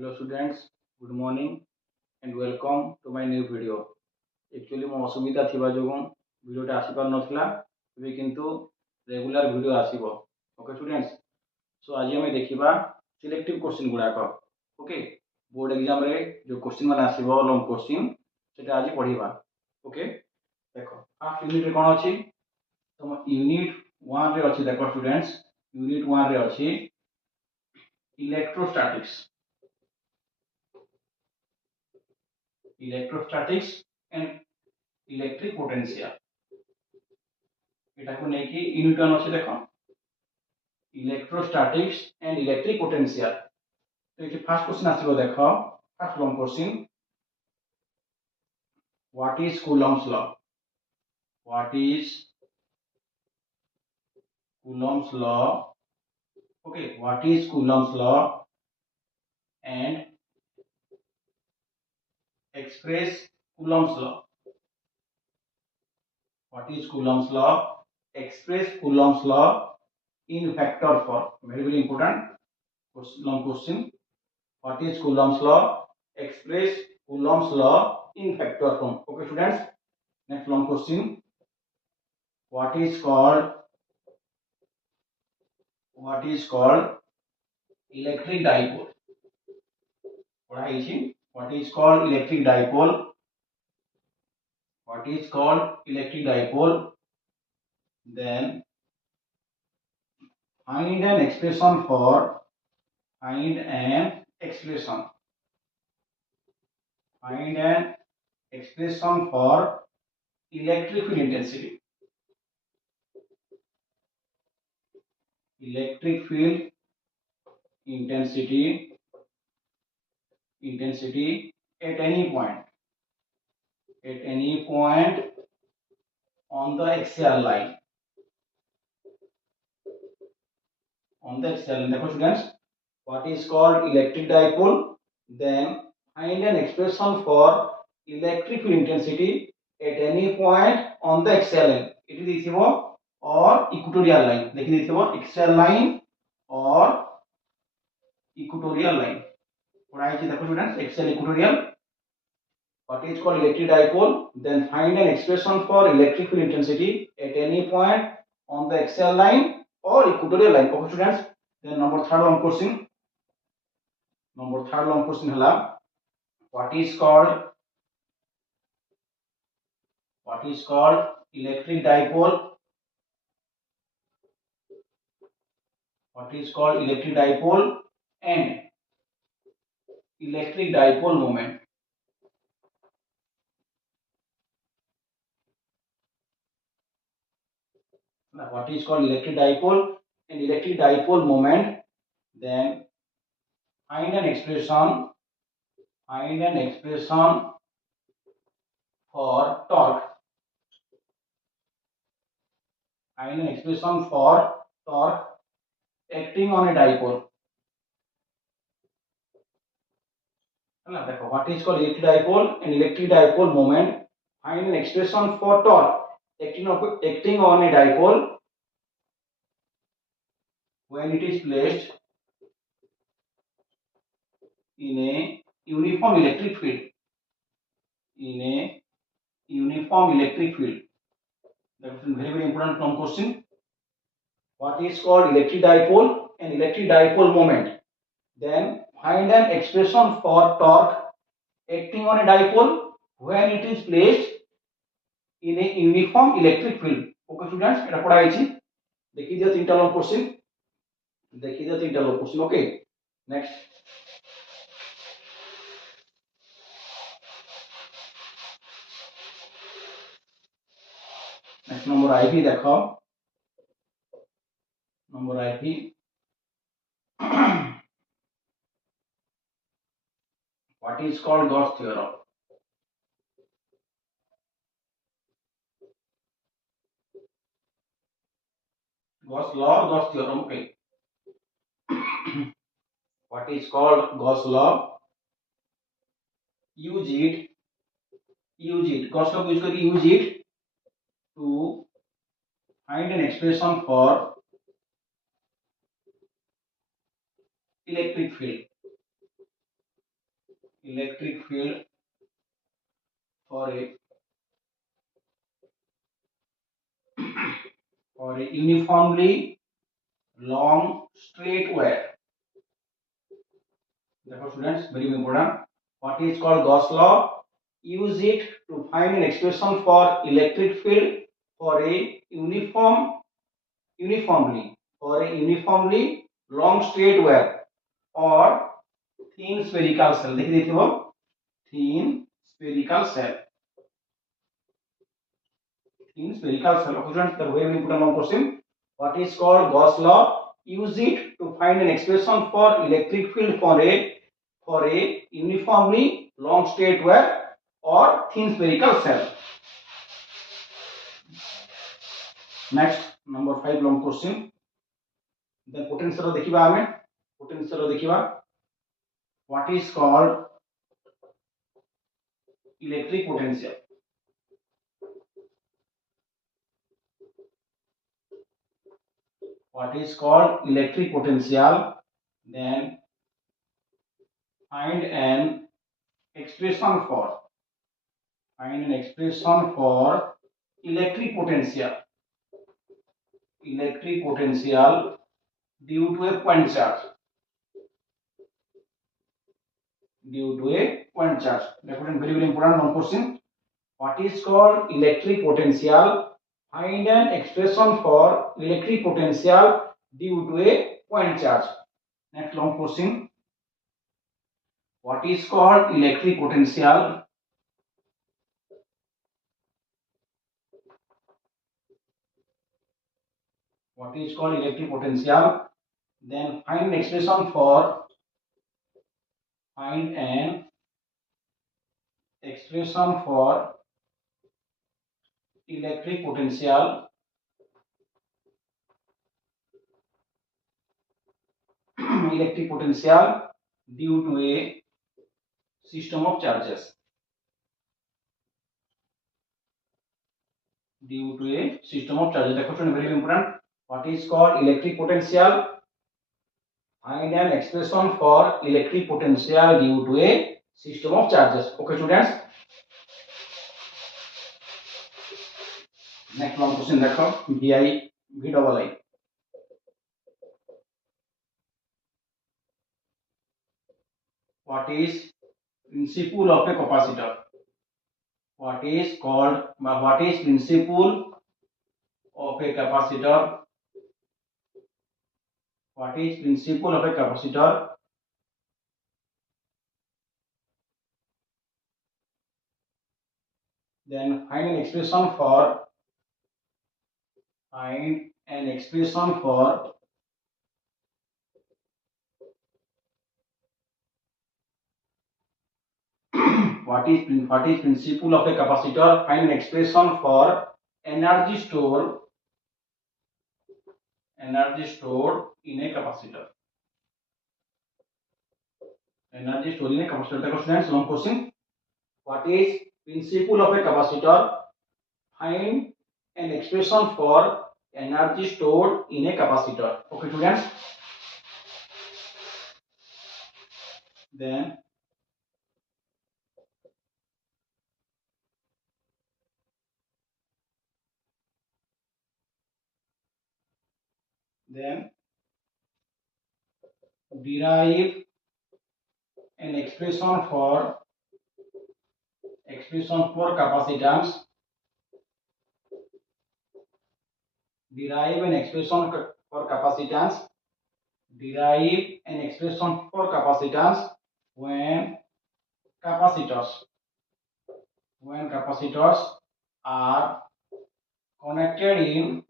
Hello students, good morning and welcome to my new video. Actually mo असुविधा थिबा जोगुं वीडियोटा आसी पार नथिला तबे किंतु रेगुलर वीडियो आसीबो. ओके स्टूडेंट्स, सो आज हमें देखिबा सिलेक्टिव क्वेश्चन गुडा को. ओके, बोर्ड एग्जाम रे जो क्वेश्चन माने आसीबो लॉन्ग क्वेश्चन सेटा आज पढिबा. ओके, देखो फर्स्ट यूनिट रे कोन अछि तो यूनिट 1 रे अछि. देखो स्टूडेंट्स, यूनिट 1 रे अछि electrostatics. Electrostatics and electric potential एटा को नै कि यूनिट 1 अछि. देखो इलेक्ट्रोस्टैटिक्स एंड इलेक्ट्रिक पोटेंशियल. तो ये फर्स्ट क्वेश्चन आसीबो. देखो first long question, what is Coulomb's law? What is Coulomb's law? Okay, what is Coulomb's law and express Coulomb's law. What is Coulomb's law? Express Coulomb's law in vector form. Very important long question. What is Coulomb's law? Express Coulomb's law in vector form. Okay, students. Next long question. What is called electric dipole? What is called electric dipole? What is called electric dipole? Then find an expression for find an expression for electric field intensity. Electric field intensity at any point on the axial line. Therefore, students, what is called electric dipole? Then find an expression for electric field intensity at any point on the axial line. It is देखिबो or equatorial line. देखिबो axial line or equatorial line. पढ़ाई छी. देखो students, axial equatorial. What is called electric dipole? Then find an expression for electric field intensity at any point on the axial line or equatorial line. Okay, students. Then number third long question hela, what is called electric dipole? What is called electric dipole and electric dipole moment? What is called electric dipole and electric dipole moment? Then find an expression for torque. Find an expression for torque acting on a dipole. What is called electric dipole and electric dipole moment? Find an expression for torque acting on a dipole when it is placed in a uniform electric field. That is very important long question. What is called electric dipole and electric dipole moment? Then find an expression for torque acting on a dipole when it is placed in a uniform electric field. Okay students, এটা পড়া হয়েছে. দেখি দিও তিনটা long question. Okay, next. Next number IP देखो. Number IP. What is called Gauss theorem? Gauss law, Gauss theorem. Okay. What is called Gauss law? Use it. Gauss law use करके use it to find an expression for electric field. electric field for a uniformly long straight wire. Therefore, students, very important. What is called Gauss law? Use it to find an expression for electric field for a uniformly long straight wire or thin spherical cell. देखिए देखिए वो thin spherical cell. Thin spherical cell. Okay, students, the very important one question. What is called Gauss law? Use it to find an expression for electric field for a uniformly long straight wire or thin spherical cell. Next, number 5 long question. Then potential देखिबा हमें potential देखिबा. What is called electric potential? What is called electric potential? Then find an expression for electric potential due to a point charge. Therefore, very important one question. What is called electric potential? Find an expression for electric potential due to a point charge. Next long question. What is called electric potential? What is called electric potential? Then find an expression for electric potential due to a system of charges. The question is very important. What is called electric potential? Find an expression for electric potential due to a system of charges. Okay, students. Next long question देखो V double I. What is principle of a capacitor? What is principle of a capacitor? What is principle of a capacitor? Then find an expression for what is principle of a capacitor? Find an expression for energy stored in a capacitor. Energy stored in a capacitor. The question is long question. What is principle of a capacitor? Find an expression for energy stored in a capacitor. Okay, students. Then derive an expression for capacitance. Derive an expression for capacitance. When capacitors are connected in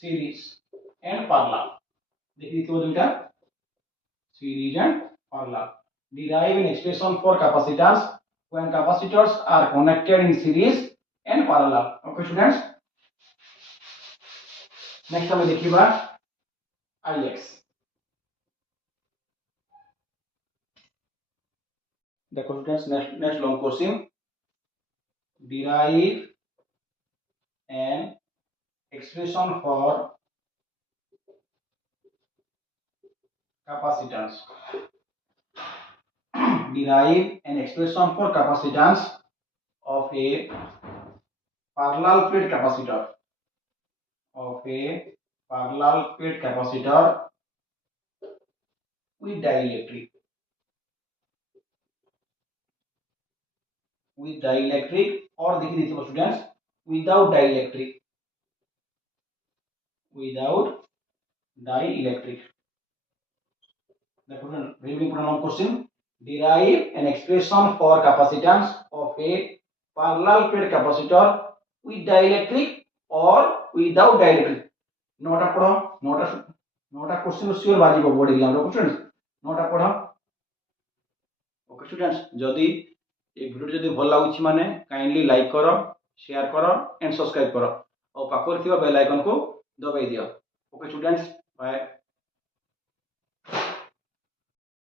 series and parallel. देखिए तो दुईटा series and parallel. Derive an expression for capacitance when capacitors are connected in series and parallel. Okay, students. Next हमें देखिए Ix. देखो students, next long question. Derive an expression for capacitance derive an expression for capacitance of a parallel plate capacitor with dielectric or देखिए नीचे students without dielectric. The very important question: derive an expression for capacitance of a parallel plate capacitor with dielectric or without dielectric. नोटा पढ़ो, नोटा question सियोर बाजी को board exam रो students नोटा पढ़ो. ओके स्टूडेंट्स, जदि ए वीडियो जदि भल लागुछि माने काइंडली लाइक करो, शेयर करो एंड सब्सक्राइब करो और पाखर थिबा बेल आइकन को दबाई दियो. Okay students, bye.